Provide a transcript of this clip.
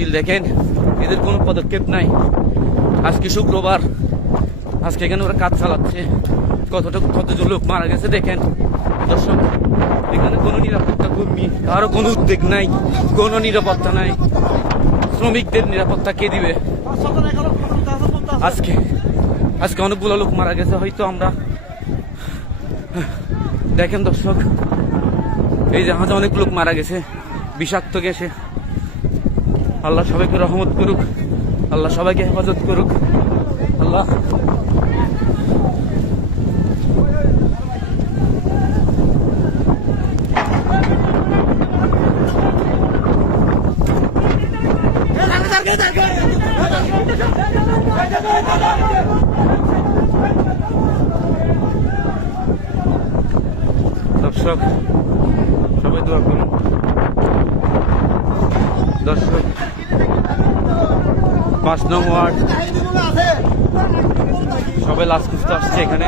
Still দেখেন এদের কোনো পদক্ষেপ নাই। আজকে শুক্রবার, আজকে এখানে ওরা কাজ চালাচ্ছে। কতজন লোক মারা গেছে দেখেন দর্শক। এখানে কোনো নিরাপত্তা কর্মী, কারো কোনো উদ্বেগ নাই, কোনো নিরাপত্তা নাই। শ্রমিকদের নিরাপত্তা কে দিবে? আজকে অনেকগুলো লোক মারা গেছে। হয়তো আমরা দেখেন দর্শক, এই জাহাজে অনেক লোক মারা গেছে বিষাক্ত গ্যাসে। আল্লাহ সবাইকে রহমত করুক, আল্লাহ সবাইকে হেফাজত করুক। আল্লাহ দর্শক সবাই দোয়া করুন। দর্শক 5 নং ওয়ার্ড সবাই লাশ খুঁজতে আসছে এখানে।